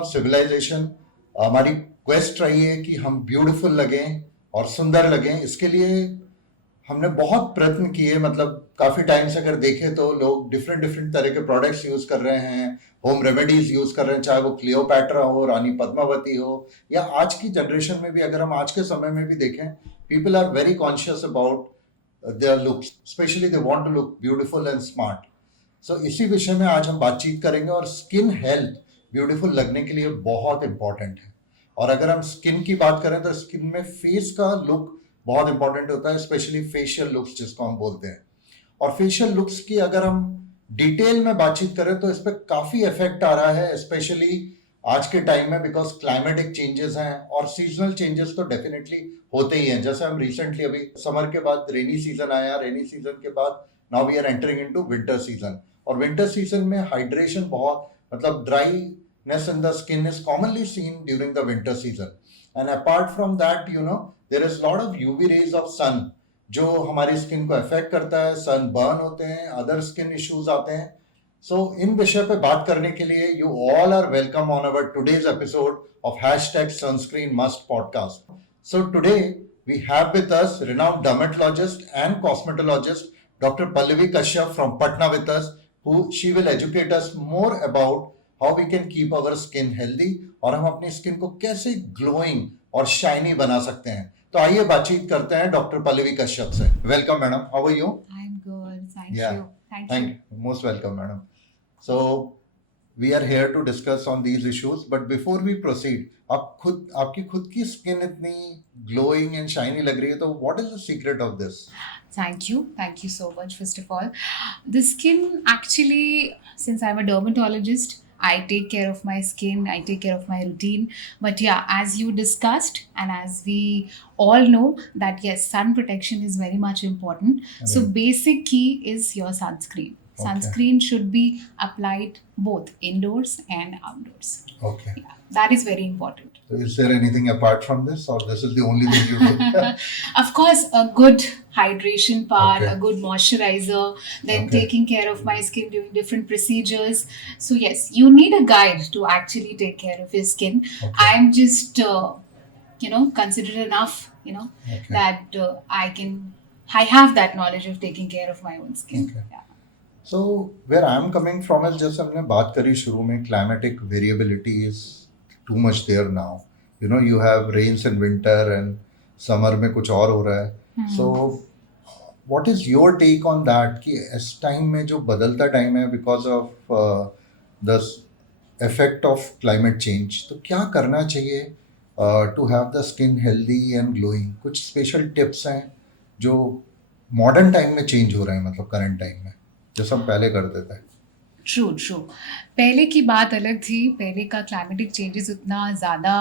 Of civilisation हमारी quest रही है कि हम ब्यूटीफुल लगें और सुंदर लगें। इसके लिए हमने बहुत प्रयत्न किए, मतलब काफी टाइम से अगर देखें तो लोग डिफरेंट डिफरेंट तरह के प्रोडक्ट्स यूज कर रहे हैं, होम रेमेडीज यूज कर रहे हैं, चाहे वो क्लियोपैट्रा हो, रानी पद्मावती हो, या आज की जनरेशन में भी अगर हम आज के समय में भी देखें, people are very conscious about their looks, specially they want to look beautiful and smart. So इसी विषय में आज हम बातचीत करेंगे। और स्किन हेल्थ ब्यूटीफुल लगने के लिए बहुत इंपॉर्टेंट है। और अगर हम स्किन की बात करें तो स्किन में फेस का लुक बहुत इंपॉर्टेंट होता है, स्पेशली फेशियल लुक्स जिसको हम बोलते हैं। और फेशियल लुक्स की अगर हम डिटेल में बातचीत करें तो इस पर काफी इफेक्ट आ रहा है, स्पेशली आज के टाइम में, बिकॉज क्लाइमेटिक चेंजेस हैं और सीजनल चेंजेस तो डेफिनेटली होते ही हैं। जैसे हम रिसेंटली अभी समर के बाद रेनी सीजन आया, रेनी सीजन के बाद now we are entering into winter season. और विंटर सीजन में हाइड्रेशन बहुत, मतलब dryness in the skin is commonly seen during the winter season. And apart from that there is lot of UV rays of sun जो हमारी skin को affect करता है, सन burn होते हैं, अदर स्किन इश्यूज आते हैं। सो इन विषय पे बात करने के लिए you all are welcome on our today's episode of #sunscreen must podcast. So today we have with us renowned dermatologist and cosmetologist Dr. Pallavi Kashyap from Patna with us, who she will educate us more about how we can keep our skin healthy और हम अपनी skin को कैसे glowing और shiny बना सकते हैं। तो आइए बातचीत करते हैं डॉक्टर पल्लवी कश्यप से। Welcome madam, how are you? I am good, thank you. Thank you, most welcome madam. So we are here to discuss on these issues, but before we proceed, आपकी खुद की स्किन इतनी ग्लोइंग एंड शाइनी लग रही है, तो what is the secret of this? Thank you so much. First of all, the skin actually, since I'm a dermatologist, I take care of my skin, I take care of my routine. But yeah, as you discussed, and as we all know, that yes, sun protection is very much important. So, basic key is your sunscreen. Okay. Sunscreen should be applied both indoors and outdoors. Okay. Yeah, that is very important. So is there anything apart from this, or this is the only thing you do? Of course, a good hydration part, Okay. a good moisturizer, then Okay. taking care of my skin during different procedures. So yes, you need a guide to actually take care of your skin. Okay. I'm just considerate enough, Okay. that I have that knowledge of taking care of my own skin. Okay. Yeah. So where I'm coming from is, जैसे हमने बात करी शुरू में, climatic variability is too much there now. You have rains in winter and summer में कुछ और हो रहा है। So what is your take on that कि इस टाइम में जो बदलता टाइम है because of the effect of climate change, तो क्या करना चाहिए to have the skin healthy and glowing? कुछ special tips हैं जो मॉडर्न टाइम में चेंज हो रहे हैं, मतलब करंट टाइम में, जो सब पहले करते थे? ट्रू। पहले की बात अलग थी, पहले का क्लाइमेटिक चेंजेस उतना ज़्यादा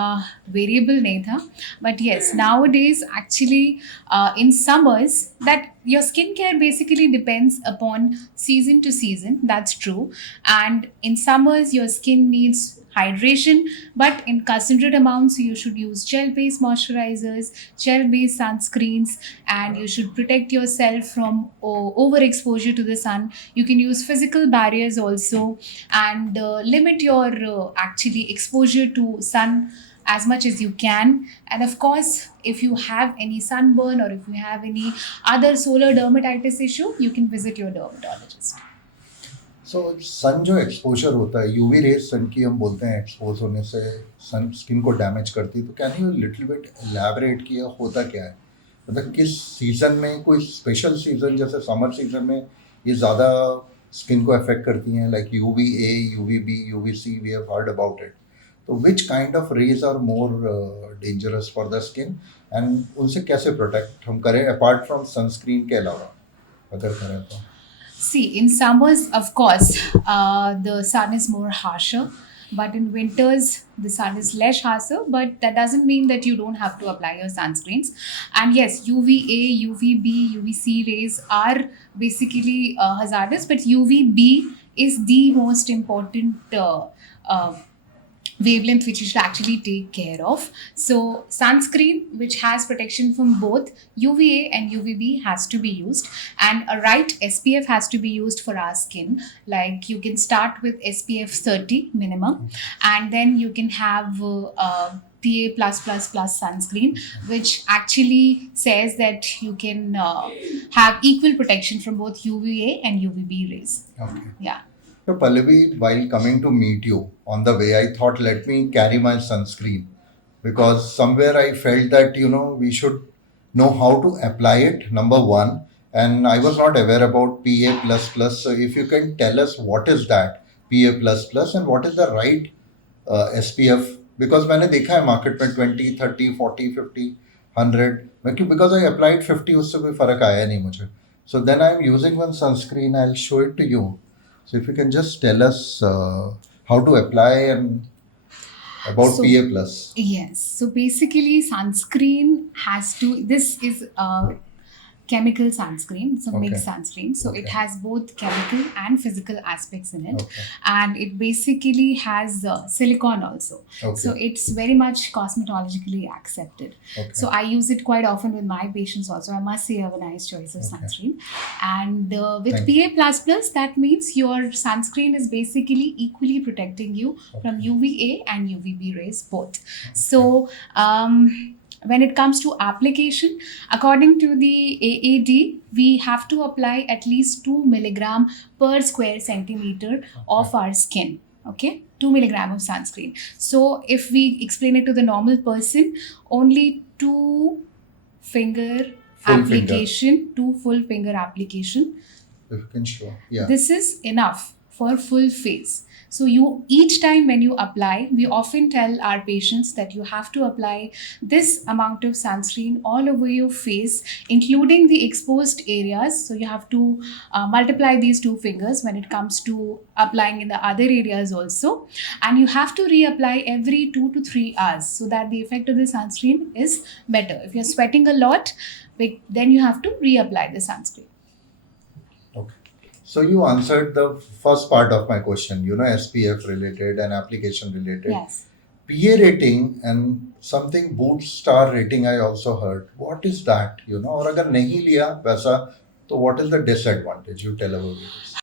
वेरिएबल नहीं था। But yes, now days actually in summers that your skincare basically depends upon season to season. That's true. And in summers, your skin needs hydration, but in concentrate amounts. You should use gel-based moisturizers, gel-based sunscreens, and you should protect yourself from overexposure to the sun. You can use physical barriers also, and limit your actually exposure to sun as much as you can. And of course, if you have any sunburn or if you have any other solar dermatitis issue, you can visit your dermatologist. सो सन जो exposure होता है, UV rays सन की हम बोलते हैं, expose होने से सन skin को डैमेज करती है, तो can you little bit elaborate किया होता क्या है? मतलब किस सीजन में, कोई स्पेशल सीजन जैसे समर सीजन में ये ज़्यादा स्किन को अफेक्ट करती हैं, like UVA, UVB, UVC, we have heard about it. तो which kind of rays are more dangerous for the skin, and उनसे कैसे प्रोटेक्ट हम करें अपार्ट फ्रॉम सनस्क्रीन के अलावा अगर करें तो? See, in summers, of course, the sun is more harsher, but in winters, the sun is less harsher, but that doesn't mean that you don't have to apply your sunscreens. And yes, UVA, UVB, UVC rays are basically hazardous, but UVB is the most important wavelength which you should actually take care of. So sunscreen which has protection from both UVA and UVB has to be used, and a right SPF has to be used for our skin. Like you can start with SPF 30 minimum, and then you can have PA+++ sunscreen, which actually says that you can have equal protection from both UVA and UVB rays. Okay. Yeah. So Pallavi, while coming to meet you on the way, I thought let me carry my sunscreen because somewhere I felt that we should know how to apply it. Number one, and I was not aware about PA plus plus. So if you can tell us what is that PA plus plus and what is the right SPF, because मैंने देखा है market में 20, 30, 40, 50, 100, मैं क्यों, because I applied 50 उससे कोई फर्क आया नहीं मुझे. So then I am using one sunscreen. I'll show it to you. So if you can just tell us how to apply and about So- PA plus. Yes. So basically, sunscreen has to. This is a chemical sunscreen. It's a mixed Okay. sunscreen. So it Okay. has both chemical and physical aspects in it, Okay. and it basically has silicone also. Okay. So it's very much cosmetologically accepted. Okay. So I use it quite often with my patients also. I must say I have a nice choice of Okay. sunscreen. And with Thank PA++, that means your sunscreen is basically equally protecting you from Okay. UVA and UVB rays both. So when it comes to application, according to the AAD, we have to apply at least 2 milligram per square centimeter of our skin. Okay, 2 milligram of sunscreen. So if we explain it to the normal person, only 2 finger Full application, 2 full finger application. If you can show. Yeah. This is enough for full face. So you each time when you apply, we often tell our patients that you have to apply this amount of sunscreen all over your face, including the exposed areas. So you have to multiply these 2 fingers when it comes to applying in the other areas also, and you have to reapply every 2 to 3 hours so that the effect of the sunscreen is better. If you're sweating a lot, then you have to reapply the sunscreen. Okay. So you answered the first part of my question, SPF related and application related. Yes. PA rating and something boot star rating I also heard. What is that? और अगर नहीं लिया वैसा तो what is the disadvantage? You tell about it.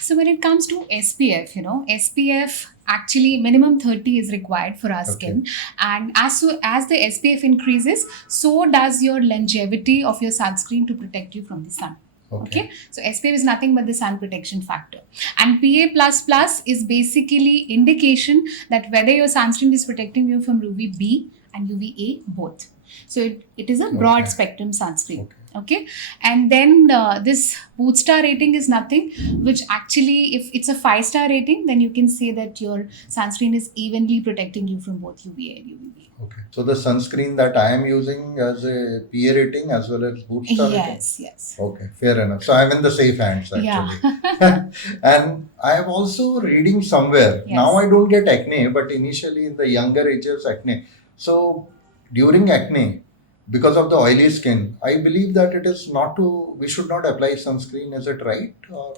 So when it comes to SPF, SPF actually minimum 30 is required for our Okay. skin, and as the SPF increases, so does your longevity of your sunscreen to protect you from the sun. Okay. So SPF is nothing but the sun protection factor, and PA++ is basically indication that whether your sunscreen is protecting you from UVB and UVA both. So it is a broad Okay. spectrum sunscreen. Okay. Okay, and then this boot star rating is nothing, which actually, if it's a 5-star rating, then you can say that your sunscreen is evenly protecting you from both UVA and UVB. Okay. So the sunscreen that I am using has a PA rating as well as boot star rating. Yes, yes. Okay, fair enough. So I'm in the safe hands actually. And I am also reading somewhere. Yes. Now I don't get acne, but initially in the younger ages acne. So during acne, because of the oily skin, I believe that it is we should not apply sunscreen. Is it right? Or?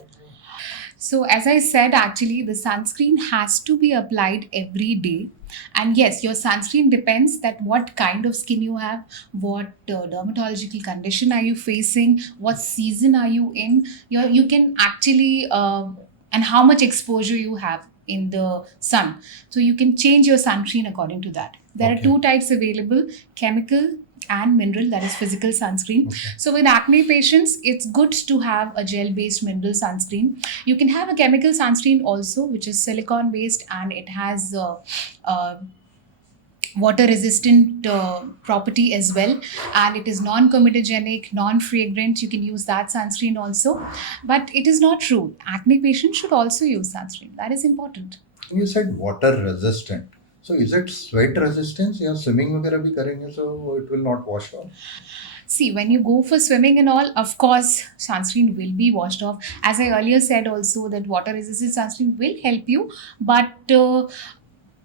So as I said, actually the sunscreen has to be applied every day. And yes, your sunscreen depends that what kind of skin you have, what dermatological condition are you facing, what season are you in. You can actually and how much exposure you have in the sun. So you can change your sunscreen according to that. There Okay. are 2 types available: chemical and mineral, that is physical sunscreen. Okay. So with acne patients, it's good to have a gel-based mineral sunscreen. You can have a chemical sunscreen also, which is silicone-based, and it has water-resistant property as well, and it is non-comedogenic, non-fragrant. You can use that sunscreen also, but it is not true. Acne patients should also use sunscreen. That is important. You said water resistant. So is it sweat resistance? या swimming वगैरह भी करेंगे so it will not wash off? See, when you go for swimming and all, of course, sunscreen will be washed off. As I earlier said also, that water-resistant sunscreen will help you, but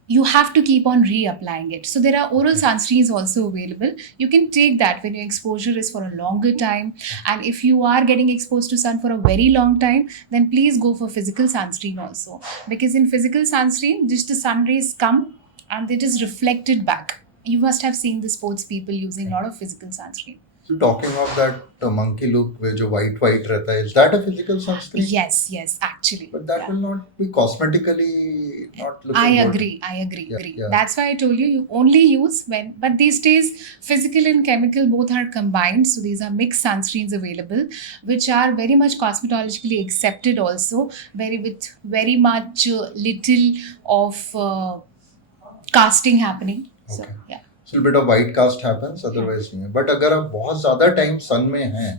you have to keep on reapplying it. So there are oral sunscreens also available. You can take that when your exposure is for a longer time. And if you are getting exposed to sun for a very long time, then please go for physical sunscreen also. Because in physical sunscreen, just the sun rays come and it is reflected back. You must have seen the sports people using a lot of physical sunscreen. So talking of that monkey look with जो white रहता है, is that a physical sunscreen? Yes, actually. But that Yeah. will not be cosmetically not looking I good. agree. Yeah. That's why I told you, you only use when, but these days, physical and chemical both are combined. So these are mixed sunscreens available, which are very much cosmetologically accepted also, with very much little of casting happening. So, Okay. yeah. So a bit of white cast happens, otherwise नहीं है. But अगर आप बहुत ज़्यादा time sun में हैं,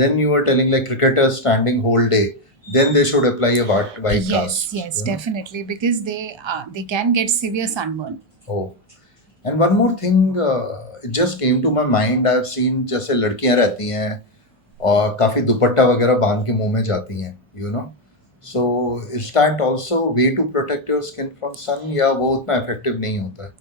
then you were telling like cricketers standing whole day, then they should apply a white cast. Yes, you know? definitely, because they can get severe sunburn. Oh. And one more thing, it just came to my mind. I've seen जैसे लड़कियां रहती हैं और काफी दुपट्टा वगैरह बांध के मुंह में जाती हैं, you know. So is that also a way to protect your skin from sun या वो उतना effective नहीं होता है?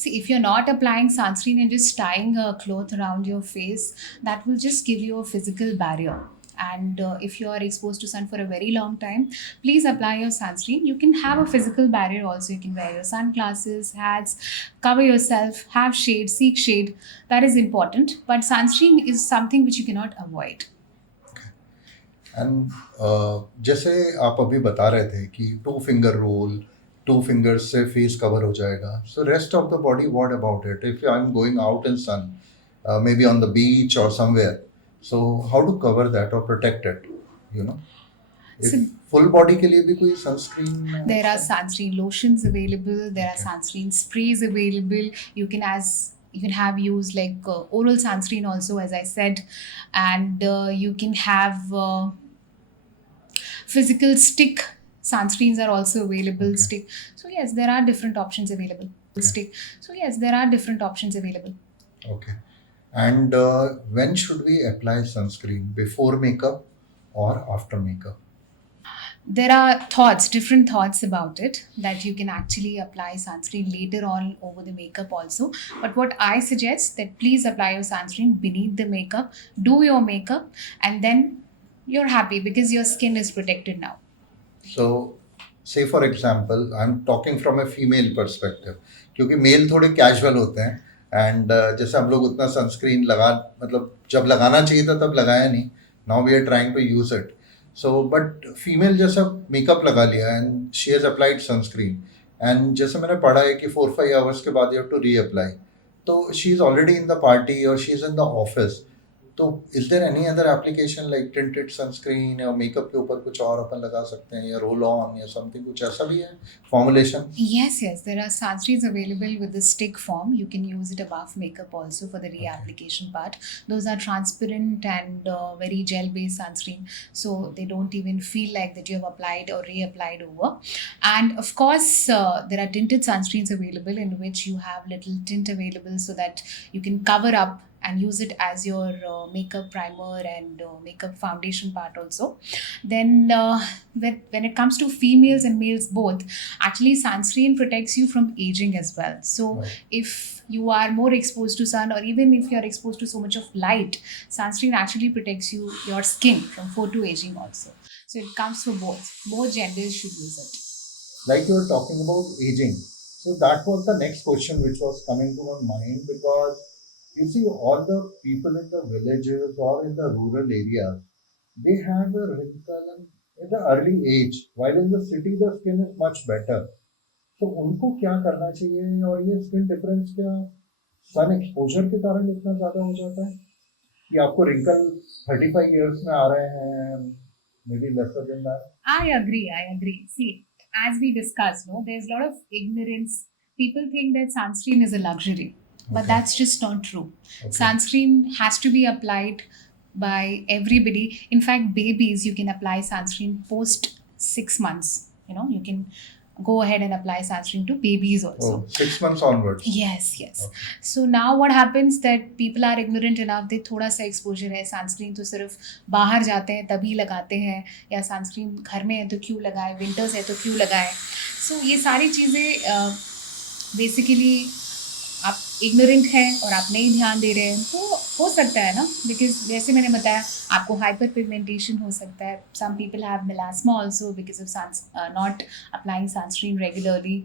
See, if you're not applying sunscreen and just tying a cloth around your face, that will just give you a physical barrier. And if you are exposed to sun for a very long time, please apply your sunscreen. You can have a physical barrier also. You can wear your sunglasses, hats, cover yourself, have shade, seek shade. That is important. But sunscreen is something which you cannot avoid. And जैसे आप अभी बता रहे थे कि 2 finger रूल, 2 fingers से face cover हो जाएगा. So rest of the body, what about it if I am going out in sun, may be on the beach और somewhere, so how to cover that और protect it, you know. So- full body के लिए भी कोई sunscreen? There are sunscreen lotions available. There are Okay. sunscreen sprays available. You can have used like oral sunscreen also, as I said, and you can have physical stick sunscreens are also available. Okay. Stick. So yes, there are different options available. Okay. Stick. So yes, there are different options available. Okay. And when should we apply sunscreen? Before makeup or after makeup? There are different thoughts about it, that you can actually apply sunscreen later on over the makeup also. But what I suggest, that please apply your sunscreen beneath the makeup, do your makeup, and then you're happy because your skin is protected now. So, say for example, I'm talking from a female perspective, क्योंकि mail थोड़े casual होते हैं and जैसे हम लोग उतना sunscreen मतलब जब लगाना चाहिए था तब लगाया नहीं. Now we are trying to use it. So but female जैसा मेकअप लगा लिया and she has applied sunscreen, and जैसे मैंने पढ़ा है कि 4-5 आवर्स के बाद you have to reapply. तो she is already in the party और she is in the office. तो is there any other application like tinted sunscreen, या मेकअप के ऊपर कुछ और अपन लगा सकते हैं, या रोल ऑन या समथिंग, कुछ ऐसा भी है formulation? Yes, there are sunscreens available with the stick form. You can use it above makeup also for the reapplication part. Those are transparent and very gel-based sunscreen, so they don't even feel like that you have applied or reapplied over. And of course, there are tinted sunscreens available in which you have little tint available so that you can cover up and use it as your makeup primer and makeup foundation part also. Then when it comes to females and males both, actually sunscreen protects you from aging as well. So Right. if you are more exposed to sun, or even if you are exposed to so much of light, sunscreen actually protects your skin from photoaging also. So it comes for both genders should use it. Like you were talking about aging, so that was the next question which was coming to my mind, because you see all the people in the villages or in the rural areas, they have a wrinkle in the early age, while in the city the skin is much better. तो उनको क्या करना चाहिए, और ये skin difference क्या sun exposure के कारण इतना ज़्यादा हो जाता है कि आपको रिंकल 35 इयर्स में आ रहे हैं, may be lesser than that? I agree. See, as we discussed, no, there's a lot of ignorance. People think that sunscreen is a luxury, but Okay. that's just not true. Okay. Sunscreen has to be applied by everybody. In fact, babies, you can apply sunscreen post 6 months. You know, you can go ahead and apply sunscreen to babies also. Oh, 6 months onwards. Yes. Okay. So now what happens that people are ignorant enough, they थोड़ा सा exposure है sunscreen, तो सिर्फ बाहर जाते हैं तभी लगाते हैं, या sunscreen घर में है तो क्यों लगाए, winters है तो क्यों लगाए. So ये सारी चीज़ें basically आप इग्नोरेंट है और आप नहीं ध्यान दे रहे हैं तो हो सकता है ना, बिकॉज जैसे मैंने बताया आपको हाइपर पिगमेंटेशन हो सकता है. Some people have melasma also because of not applying sunscreen regularly.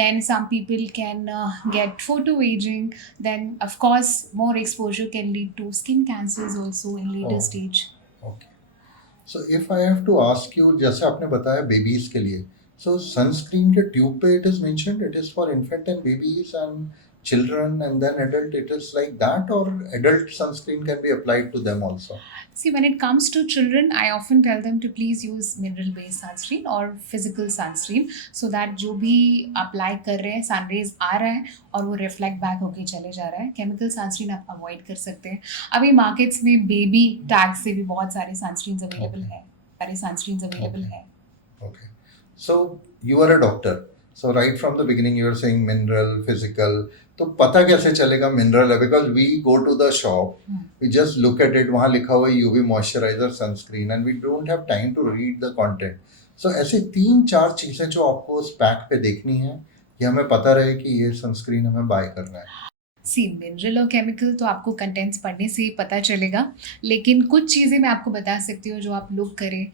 Then some people can get photo aging. Then of course more exposure can lead to skin cancers also in later Oh. stage. Okay, so if I have to ask you, जैसे आपने बताया babies के लिए, so sunscreen के tube पे it is mentioned it is for infant and babies and children and then adult, it is like that, और adult sunscreen can be applied to them also? See, when it comes to children, I often tell them to please use mineral-based sunscreen or physical sunscreen, so that जो भी apply कर रहे हैं sun rays आ रहा है और वो reflect back होके चले जा रहा है. केमिकल सनस्क्रीन आप अवॉइड कर सकते हैं. अभी मार्केट्स में बेबी टैग से भी बहुत सारे सनस्क्रीन अवेलेबल Okay. है, सारे सनस्क्रीन अवेलेबल Okay. है. Okay. So you are a doctor. So right from the beginning you are saying mineral, physical. तो पता कैसे चलेगा मिनरल है? Because we go to the shop, we just look at it, वहाँ लिखा हुआ है UV moisturizer, sunscreen, and we don't have time to read the content. So ऐसे 3-4 चीज़ें जो आपको उस पैक पे देखनी है, कि हमें पता रहे कि ये सनस्क्रीन हमें बाय करना है. सी मिनरल और केमिकल तो आपको कंटेंट्स पढ़ने से ही पता चलेगा, लेकिन कुछ चीज़ें मैं आपको बता सकती हूँ जो आप लुक करें,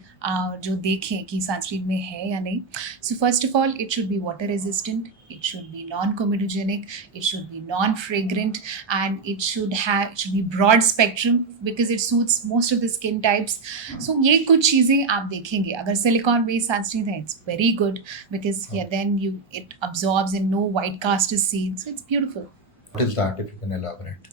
जो देखें कि सनस्क्रीन में है या नहीं. So first of all it should be water resistant, it should be non comedogenic, it should be non fragrant, and it should be broad spectrum because it suits most of the skin types. So ये कुछ चीज़ें आप देखेंगे. अगर silicon based sunscreen है it's very good because then you it absorbs and no white cast is seen, so it's beautiful. What is that, if you can elaborate?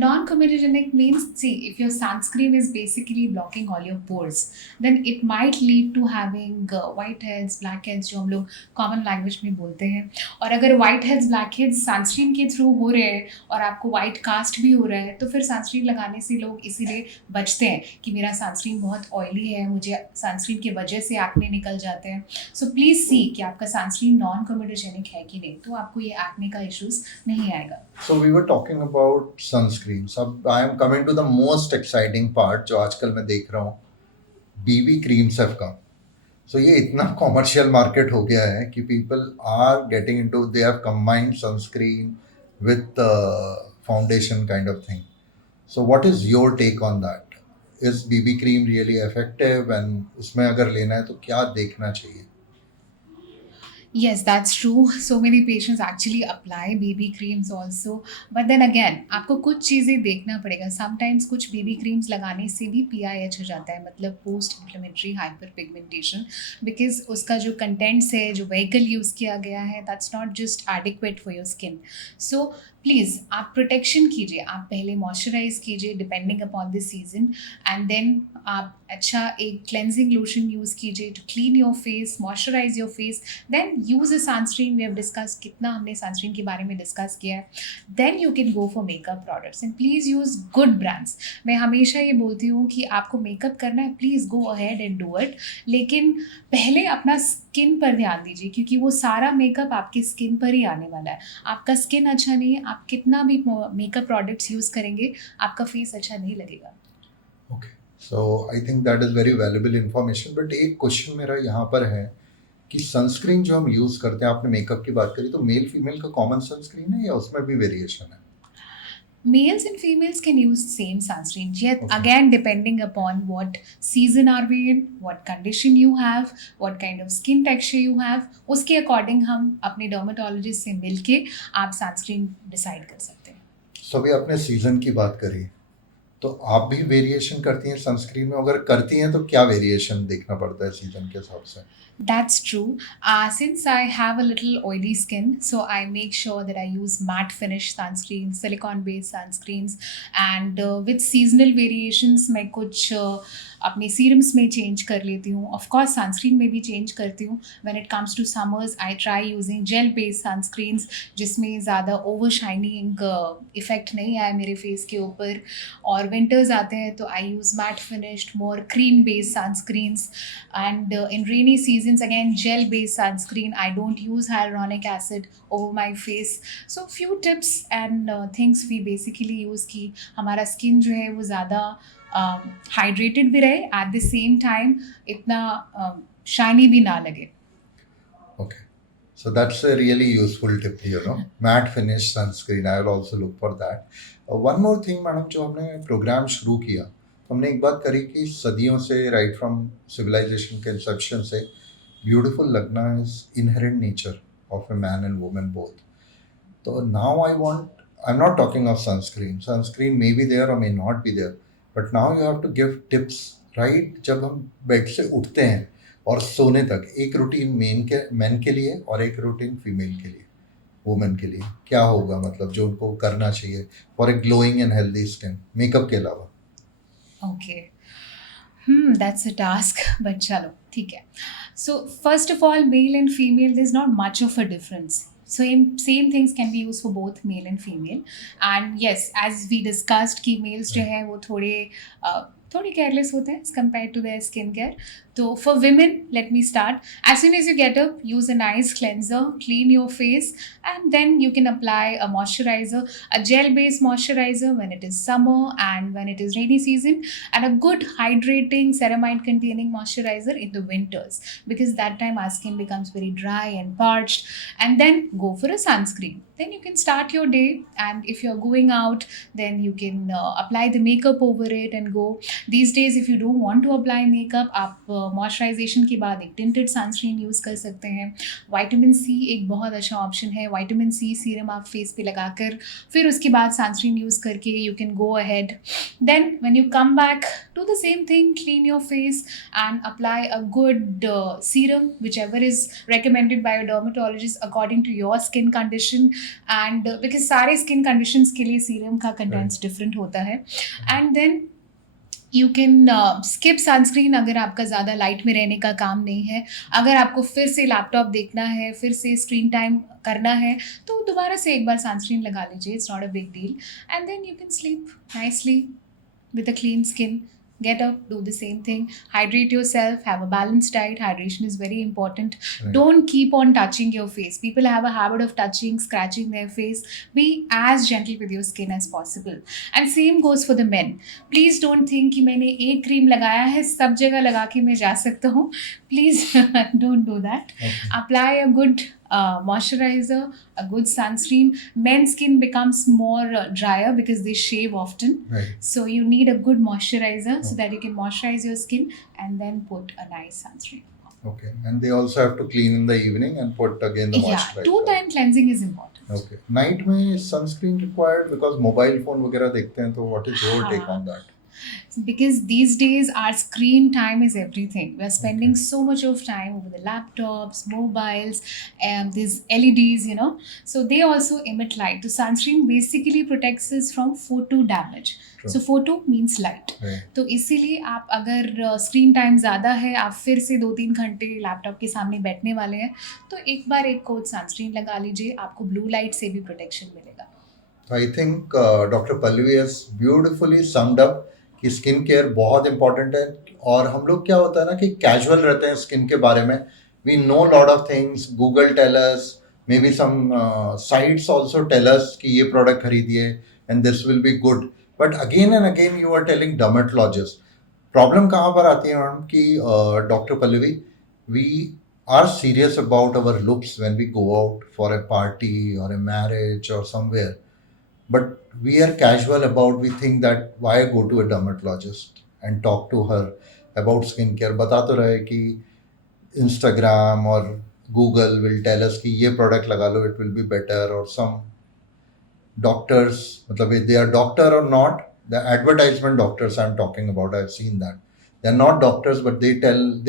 Non-comedogenic means, see, if your sunscreen is basically blocking all your pores, then it might lead to having white heads, black heads, जो हम लोग common language में बोलते हैं. और अगर white heads, black heads sunscreen के through हो रहे हैं और आपको white cast भी हो रहा है, तो फिर sunscreen लगाने से लोग इसीलिए बचते हैं कि मेरा sunscreen बहुत oily है, मुझे sunscreen की वजह से acne निकल जाते हैं. So please see कि आपका sunscreen non-comedogenic है कि नहीं, तो आपको ये acne का issues नहीं आएगा. So we were talking about sunscreen. So I am coming to the most exciting part जो आजकल मैं देख रहा हूँ, BB creams have come. So ये इतना commercial market हो गया है कि people are getting into, they have combined sunscreen with foundation kind of thing. So what is your take on that? Is BB cream really effective? And उसमें अगर लेना है तो क्या देखना चाहिए? Yes, that's true. So many patients actually apply BB creams also. But then again, आपको कुछ चीज़ें देखना पड़ेगा. Sometimes कुछ BB creams लगाने से भी PIH हो जाता है, मतलब post inflammatory hyperpigmentation, because उसका जो contents है, जो vehicle यूज़ किया गया है, that's not just adequate for your skin. So please आप प्रोटेक्शन कीजिए. आप पहले मॉइस्चराइज कीजिए depending upon the season, and then आप अच्छा एक क्लेंजिंग लोशन यूज़ कीजिए to clean your face, moisturise your face. Then use a sunscreen. We have discuss, कितना हमने सनस्क्रीन के बारे में डिस्कस किया है. Then you can go for makeup products and please use good brands. मैं हमेशा ये बोलती हूँ कि आपको मेकअप करना है, please go ahead and do it, लेकिन पहले अपना स्किन पर ध्यान दीजिए, क्योंकि वो सारा मेकअप आपकी स्किन पर ही आने वाला है. आपका स्किन अच्छा नहीं है, आप कितना भी मेकअप प्रोडक्ट्स यूज़ करेंगे, आपका फेस अच्छा नहीं लगेगा. Okay, so I think that is very valuable information. But एक क्वेश्चन मेरा यहाँ पर है कि सनस्क्रीन जो हम यूज़ करते हैं, आपने मेकअप की बात करी, तो मेल फीमेल का कॉमन सनस्क्रीन है या उसमें भी वेरिएशन है? Males and females can use same sunscreen, yet Okay. again depending upon what season are we in, what condition you have, what kind of skin texture you have, उसके according हम अपने dermatologist से मिलके आप sunscreen decide कर सकते हैं. सो अभी आपने सीजन की बात करी, तो आप भी वेरिएशन करती हैं सनस्क्रीन में? अगर करती हैं तो क्या वेरिएशन देखना पड़ता है सीजन के हिसाब से? That's true. Since I have a little oily skin, so I make sure that I use matte finish sunscreen, silicone based sunscreens, and with seasonal variations मैं कुछ अपने सीरम्स में चेंज कर लेती हूँ. ऑफ कोर्स सनस्क्रीन में भी change करती हूँ. When it comes to summers I try using gel based sunscreens, जिसमें ज़्यादा ओवर शाइनिंग इफ़ेक्ट नहीं आए मेरे फेस के ऊपर. और विंटर्स आते हैं तो I use matte finished more cream based sunscreens, and in rainy seasons again gel based sunscreen. I don't use hyaluronic acid over my face. So few tips and things we basically use कि हमारा skin जो है वो ज़्यादा hydrated भी रहे, at the same time इतना shiny भी ना लगे. Okay, So that's a really useful tip, matte finish sunscreen. I will also look for that. One more thing, madam, जो हमने प्रोग्राम शुरू किया तो हमने एक बात करी कि सदियों से, राइट फ्रॉम सिविलाइजेशन के इंसेप्शन से, ब्यूटीफुल लगना is inherent nature of a man and woman both. So now I'm not talking of sunscreen. Sunscreen may be there or may not be there. But now you have to give tips, right? जब हम bed से उठते हैं और सोने तक, एक routine man के लिए और एक रूटीन फीमेल के लिए, वुमेन के लिए क्या होगा, मतलब जो उनको करना चाहिए for a glowing and healthy skin, makeup के अलावा. Okay. That's a task, but chalo, ठीक है. So first of all, male and female, there's not much of a difference. Same things can be used for both male and female. And yes, as we discussed, कि males जो है वो थोड़ी careless होते हैं as compared to their skincare. So for women, let me start. As soon as you get up, use a nice cleanser, clean your face, and then you can apply a moisturizer, a gel-based moisturizer when it is summer and when it is rainy season, and a good hydrating ceramide-containing moisturizer in the winters, because that time our skin becomes very dry and parched. And then go for a sunscreen. Then you can start your day, and if you're going out, then you can apply the makeup over it and go. These days, if you don't want to apply makeup, आप moisturisation के बाद एक tinted sunscreen use कर सकते हैं. Vitamin C एक बहुत अच्छा ऑप्शन है. विटामिन सी सीरम आप फेस पे लगाकर फिर उसके बाद सनस्क्रीन यूज़ करके you can go ahead. Then when you come back, do the same thing, clean your face and apply a good serum whichever is recommended by a dermatologist according to your skin condition. And because सारे skin conditions के लिए serum का contents different होता है. And then you can skip sunscreen अगर आपका ज़्यादा light में रहने का काम नहीं है. अगर आपको फिर से लैपटॉप देखना है, फिर से स्क्रीन टाइम करना है, तो दोबारा से एक बार सनस्क्रीन लगा लीजिए. It's not a big deal. And then you can sleep nicely with a clean skin. Get up, do the same thing. Hydrate yourself, have a balanced diet. Hydration is very important. Right. Don't keep on touching your face. People have a habit of touching, scratching their face. Be as gentle with your skin as possible. And same goes for the men. Please don't think कि मैंने एक cream लगाया है, सब जगह लगा के मैं जा सकता हूँ. Please don't do that. Okay. Apply a good moisturizer, a good sunscreen. Men's skin becomes more drier because they shave often. Right. So you need a good moisturizer so that you can moisturize your skin and then put a nice sunscreen. Okay. And they also have to clean in the evening and put again the Yeah, moisturizer. 2-time cleansing is important. Okay. Night में sunscreen required because mobile phone वगैरह देखते हैं, तो what is your take on that? Because these days our screen time is everything. We're spending so much of time over the laptops, mobiles, and these LEDs, so they also emit light. So sunscreen basically protects us from photo damage. True. So photo means light. Right. तो इसीलिए आप अगर screen time ज़्यादा है, आप फिर से 2-3 घंटे लैपटॉप के सामने बैठने वाले हैं, तो एक बार एक कोट सनस्क्रीन लगा लीजिए. आपको ब्लू लाइट से भी प्रोटेक्शन मिलेगा. I think Dr. Pallavi has beautifully summed up कि स्किन केयर बहुत इंपॉर्टेंट है. और हम लोग क्या होता है ना कि कैजुअल रहते हैं स्किन के बारे में. We know lot of things. Google tell us, maybe some sites also tell us कि ये प्रोडक्ट खरीदिए and this will be good. But again and again you are telling dermatologist. Problem कहाँ पर आती है मैडम कि doctor Pallavi, we are serious about our looks when we go out for a party or a marriage or somewhere, but we are casual about, we think that why go to a dermatologist and talk to her about skincare. बता तो रहे कि Instagram और Google will tell us कि ये product लगा लो, it will be better, or some doctors, मतलब they are doctor or not, the advertisement doctors I'm talking about, I've seen that. They're not doctors, but they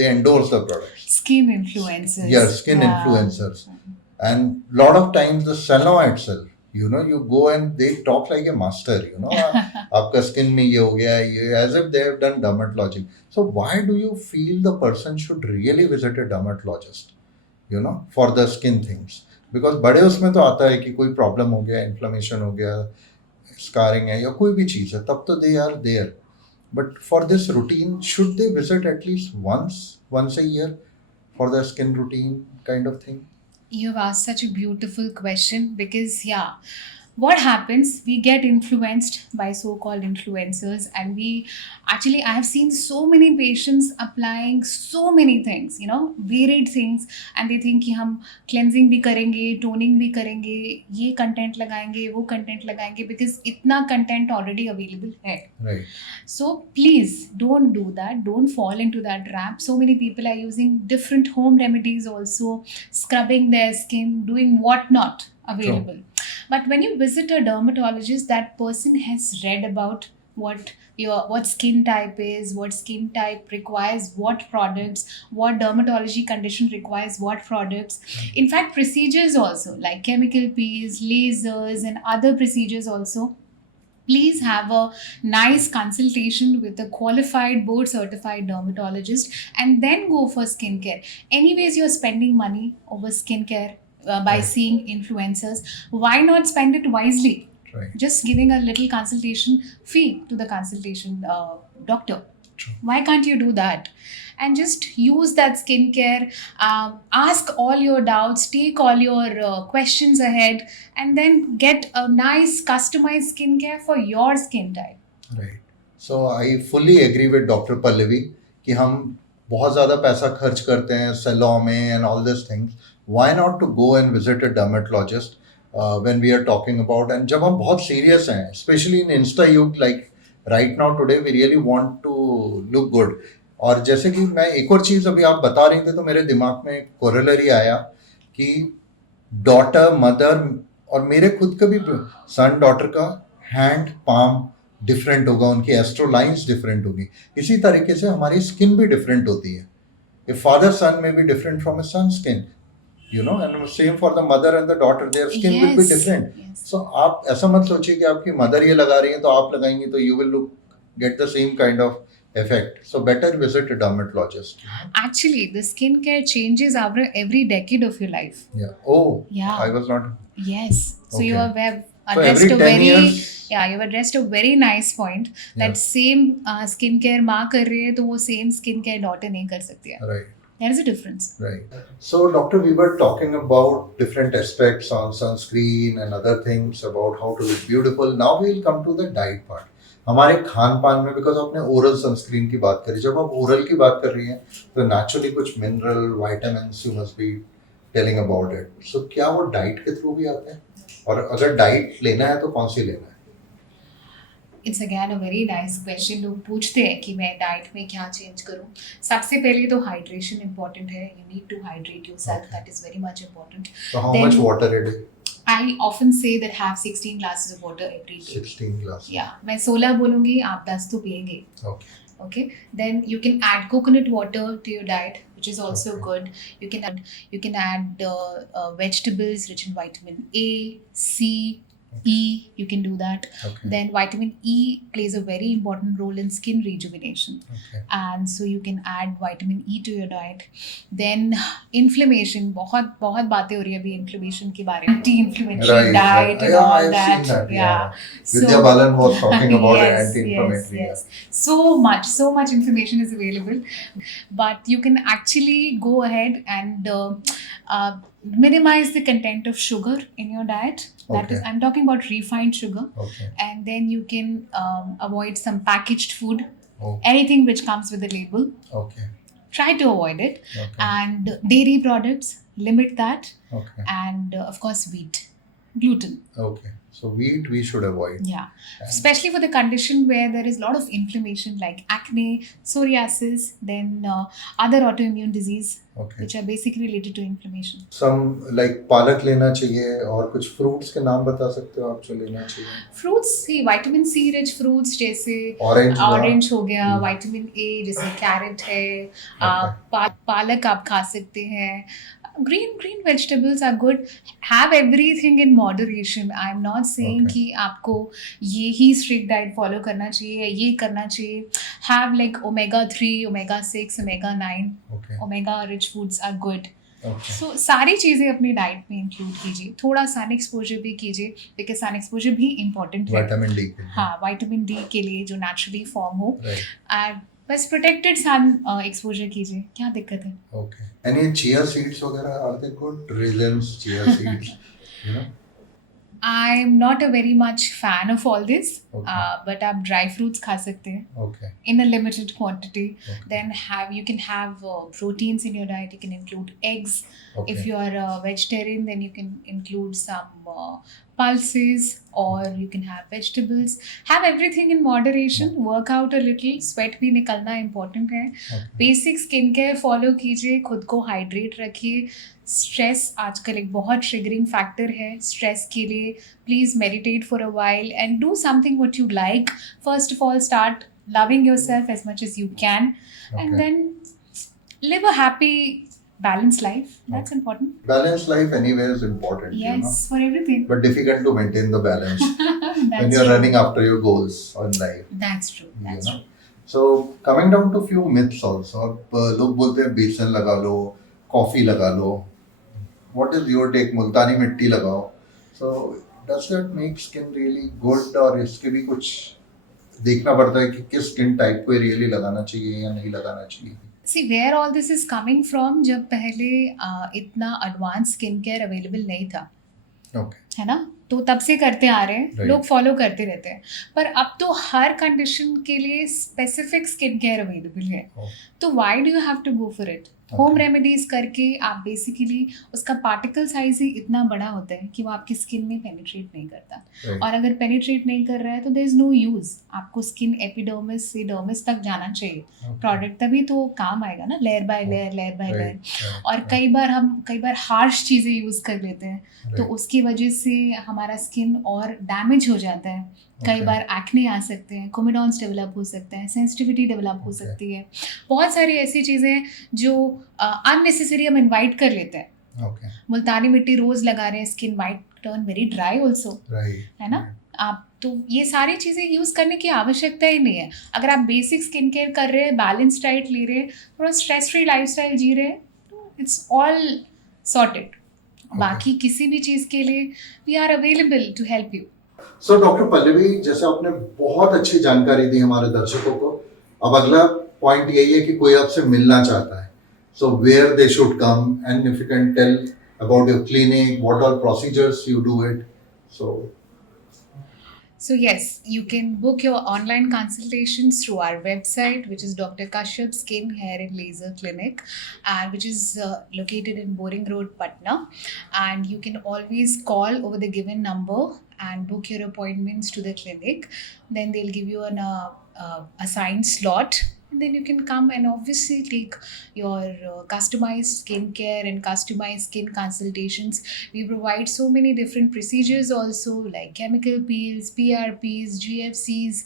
endorse the products. Skin influencers. Yeah, skin influencers. And lot of times the salon itself, you go and they talk like a master, आपका skin में ये हो गया, as if they have done dermatology. So why do you feel the person should really visit a dermatologist, for the skin things? Because बड़े उसमें तो आता है कि कोई problem हो गया, inflammation हो गया, scarring है या कोई भी चीज़ है, तब तो they are there. But for this routine, should they visit at least once a year for their skin routine kind of thing? You've asked such a beautiful question because, what happens, we get influenced by so-called influencers, and we actually, I have seen so many patients applying so many things, you know, varied things, and they think कि हम cleansing भी करेंगे, toning भी करेंगे, ये content लगाएंगे, वो content लगाएंगे, because इतना content already available है. Right. So please don't do that. Don't fall into that trap. So many people are using different home remedies also, scrubbing their skin, doing whatnot available. But when you visit a dermatologist, that person has read about what skin type is, what skin type requires what products, what dermatology condition requires what products. In fact, procedures also like chemical peels, lasers, and other procedures also. Please have a nice consultation with a qualified board certified dermatologist and then go for skincare. Anyways, you're spending money over skincare by Right. seeing influencers. Why not spend it wisely? Right. Just giving a little consultation fee to the consultation doctor. True. Why can't you do that? And just use that skincare. Ask all your doubts, take all your questions ahead, and then get a nice customized skincare for your skin type. Right. So I fully agree with Dr. Pallavi कि हम बहुत ज़्यादा पैसा खर्च करते हैं salon में and all these things. Why not to go and visit a dermatologist when we are talking about, and जब हम बहुत serious हैं, especially in Insta युग, like right now today we really want to look good. और जैसे कि मैं एक और चीज़ अभी आप बता रही थे तो मेरे दिमाग में कोरोलरी आया कि डॉटर मदर और मेरे खुद का भी सन डॉटर का हैंड पाम डिफरेंट होगा, उनकी एस्ट्रोलाइंस डिफरेंट होगी. इसी तरीके से हमारी स्किन भी डिफरेंट होती है. ए father son may be different from a son skin, you know, and same for the mother and the daughter, their skin will be different. Yes. So आप ऐसा मत सोचिए कि आपकी मदर ये लगा रही है तो आप लगाएंगी तो you will look get the same kind of effect. So better visit a dermatologist. Actually, the skincare changes after every decade of your life. Yeah. Oh, Yeah. I was not. Yes. So you Okay. have So addressed every a 10 very years. you have addressed a very nice point Yeah. that same skincare माँ कर रही है तो वो same skincare daughter नहीं कर सकती है. Right. There is a difference. Right. So, doctor, we were talking about different aspects on sunscreen and other things about how to look beautiful. Now we'll come to the diet part. हमारे खान पान में, because आपने oral sunscreen की बात करी, जब आप oral की बात कर रही हैं तो नेचुरली कुछ mineral vitamins you must be telling about it. So क्या वो डाइट के थ्रू भी आते हैं, और अगर डाइट लेना है तो कौन सी लेना है? It's again a very nice question. लोग पूछते हैं कि मैं डाइट में क्या चेंज करूं. सबसे पहले तो हाइड्रेशन इंपॉर्टेंट है. You need to hydrate yourself. Okay. That is very much important. So how Then- much water a day? I often say that have 16 glasses of water every day. 16 glasses. Yeah, मैं 16 बोलूँगी, आप 10 तो पिएंगे. Okay. Okay, then you can add coconut water to your diet, which is also Okay. good. You can add vegetables rich in vitamin A, C, E. You can do that. Okay. Then vitamin E plays a very important role in skin rejuvenation, Okay. and so you can add vitamin E to your diet. Then inflammation, बहुत बहुत बातें हो रही है अभी inflammation के बारे में, anti-inflammatory Right. diet Right. and Yeah, all I've that. seen that. Yeah. Vidya Balan was talking about Yes, anti-inflammatory. yes, yes. So much information is available, but you can actually go ahead and minimize the content of sugar in your diet. That is, Okay. I'm talking about refined sugar. Okay. And then you can avoid some packaged food, Oh, anything which comes with a label. okay. Try to avoid it. Okay. And dairy products, limit that. Okay. And of course, wheat, gluten. Okay. So wheat we should avoid. Yeah. Especially for the condition where there is a lot of inflammation like acne, psoriasis, then other autoimmune disease, Okay. which are basically related to inflammation. Some like पालक लेना चाहिए, और कुछ fruits के नाम बता सकते हो आप जो लेना चाहिए? Fruits, see, vitamin C rich fruits जैसे Orange. ऑरेंज हो गया, हम्म। विटामिन ए जैसे कैरेट है, Okay. पालक आप खा सकते हैं. Green vegetables are good. Have everything in moderation. I'm not saying Okay. कि आपको ये ही strict diet follow करना चाहिए, ये करना चाहिए. Have like omega-3, omega-6, omega-9, Okay. omega rich foods are good. Okay. So सारी चीज़ें अपनी डाइट में इंक्लूड कीजिए. थोड़ा सन एक्सपोजर भी कीजिए, बिकॉज सन एक्सपोजर भी इम्पोर्टेंट है. Vitamin D के लिए. हाँ, विटामिन डी के लिए जो नेचुरली फॉर्म हो. Right. एंड बस प्रोटेक्टेड सन एक्सपोजर कीजिए. क्या दिक्कत है? Okay. And ये chia seeds वगैरह, are they good? Raisins, chia seeds, you know? I'm not a very much fan of all this, Okay. but आप dry fruits खा सकते हैं Okay. in a limited quantity. Okay. Then you can have proteins in your diet. You can include eggs. Okay. If you are a vegetarian, then you can include some pulses, or you can have vegetables. Have everything in moderation. Work out a little. Sweat भी निकलना important है. Okay. Basic skin care follow कीजिए, खुद को hydrate रखिए. Stress आजकल एक बहुत ट्रिगरिंग फैक्टर है. स्ट्रेस के लिए please meditate for a while and do something what you like. First of all start loving yourself as much as you can, and Okay. then live a happy balanced life. That's important. Balanced life anyway is important, you know. Yes, for everything. But difficult to maintain the balance when That's you're true. running after your goals in life. That's true. you That's know. true. So coming down to few myths also. अब लोग बोलते हैं बेसन लगा लो, coffee लगा लो. What is your take? मुल्तानी मिट्टी लगाओ. So does that make skin really good, और इसके भी कुछ देखना पड़ता है कि किस स्किन टाइप को रियली लगाना चाहिए या नहीं लगाना चाहिए? See where all this is coming from. जब पहले इतना एडवांस स्किन केयर अवेलेबल नहीं था, Okay. है ना, तो तब से करते आ रहे हैं, Right. लोग फॉलो करते रहते हैं. पर अब तो हर कंडीशन के लिए स्पेसिफिक स्किन केयर अवेलेबल है. Oh. तो why do you have to go for it? Home Okay. Remedies करके आप बेसिकली, उसका पार्टिकल साइज ही इतना बड़ा होता है कि वो आपकी स्किन में पेनिट्रेट नहीं करता. Right. और अगर पेनिट्रेट नहीं कर रहा है तो देयर इज नो यूज. आपको स्किन एपिडर्मिस से डर्मिस तक जाना चाहिए Okay. प्रोडक्ट, तभी तो काम आएगा ना. Layer by layer, layer by layer. Right. Right. और Right. कई बार हार्श चीज़ें यूज़ कर लेते हैं, तो Right. उसकी वजह से हमारा स्किन और डैमेज हो जाता है. कई Okay. बार एक्ने आ सकते हैं, कोमिडॉन्स डेवलप हो सकते हैं, सेंसिटिविटी डेवलप हो Okay. सकती है. बहुत सारी ऐसी चीज़ें हैं जो अननेसेसरी हम इनवाइट कर लेते हैं. Okay. मुल्तानी मिट्टी रोज़ लगा रहे हैं, skin white turn very dry also, Right. है ना. आप तो ये सारी चीज़ें यूज़ करने की आवश्यकता ही नहीं है. अगर आप बेसिक स्किन केयर कर रहे हैं, बैलेंस डाइट ले रहे हैं, थोड़ा स्ट्रेस फ्री लाइफस्टाइल जी रहे हैं, तो इट्स ऑल सॉर्टेड. बाकी किसी भी चीज़ के लिए we are available to help you. So doctor Pallavi, जैसे आपने बहुत अच्छी जानकारी दी हमारे दर्शकों को, अब अगला पॉइंट यही है कि कोई आपसे मिलना चाहता है. So where they should come, and if you can tell about your clinic, what all procedures you do it. So So yes, you can book your online consultations through our website, which is Dr. Kashyap Skin, Hair and Laser Clinic, and which is located in Boring Road, Patna. And you can always call over the given number and book your appointments to the clinic. Then they'll give you an assigned slot. And then you can come and obviously take your customized skincare and customized skin consultations. We provide so many different procedures also, like chemical peels, PRPs, GFCs,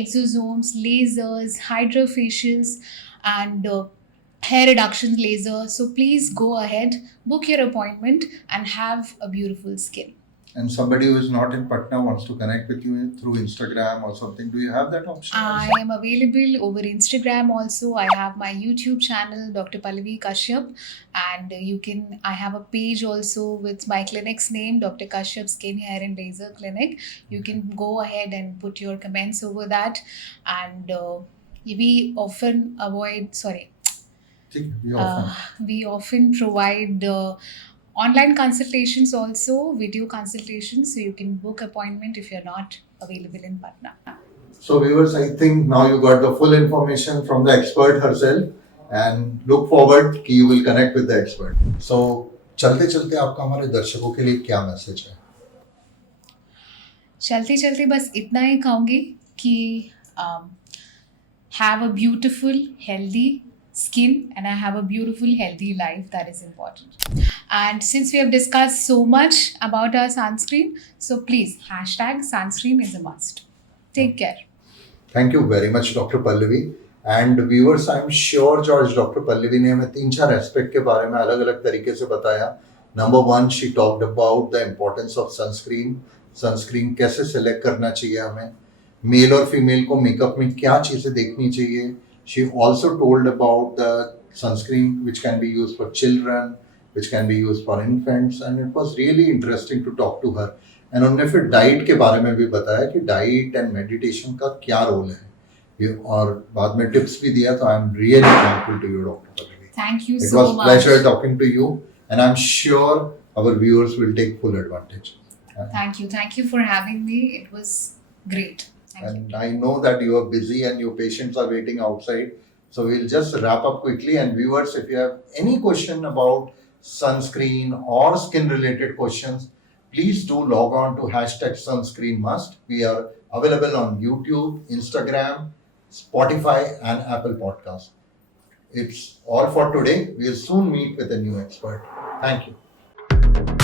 exosomes, lasers, hydrofacials, and hair reduction laser. So please go ahead, book your appointment, and have a beautiful skin. and somebody who is not in Patna wants to connect with you through Instagram or something, do you have that option I also? am available over Instagram also. I have my YouTube channel, Dr. Pallavi Kashyap, and I have a page also with my clinic's name, Dr. Kashyap Skin, Hair and Laser Clinic. You can go ahead and put your comments over that. And we often ठीक है, you often. we often provide online consultations also, video consultations, so you can book appointment if you're not available in Patna. So viewers, I think now you got the full information from the expert herself, and look forward कि you will connect with the expert. So चलते चलते आपका हमारे दर्शकों के लिए क्या message है? चलते चलते बस इतना ही कहूँगी कि have a beautiful, healthy skin, and I have a beautiful, healthy life. That is important. And since we have discussed so much about our sunscreen, so please, #sunscreen is a must. Take care. Thank you very much, Dr. Pallavi. And viewers, I'm sure George, Dr. Pallavi ने हमें 3-4 aspect के बारे में अलग अलग तरीके से बताया. Number 1, she talked about the importance of sunscreen. Sunscreen कैसे सेलेक्ट करना चाहिए हमें, मेल और फीमेल को मेकअप में क्या चीज़ें देखनी चाहिए. She also told about the sunscreen which can be used for children, which can be used for infants, and it was really interesting to talk to her. And उन्होंने फिर diet के बारे में भी बताया कि डाइट एंड मेडिटेशन का क्या रोल है, और बाद में टिप्स भी दिया. तो I am really thankful to you doctor Pallavi. Thank you It so was much. pleasure talking to you, and I'm sure our viewers will take full advantage. Thank you for having me. It was great. Thank you. And I know that you are busy and your patients are waiting outside. So we'll just wrap up quickly. And viewers, if you have any question about sunscreen or skin related questions, please do log on to #sunscreenmust. We are available on YouTube, Instagram, Spotify, and Apple Podcasts. It's all for today. We'll soon meet with a new expert. Thank you.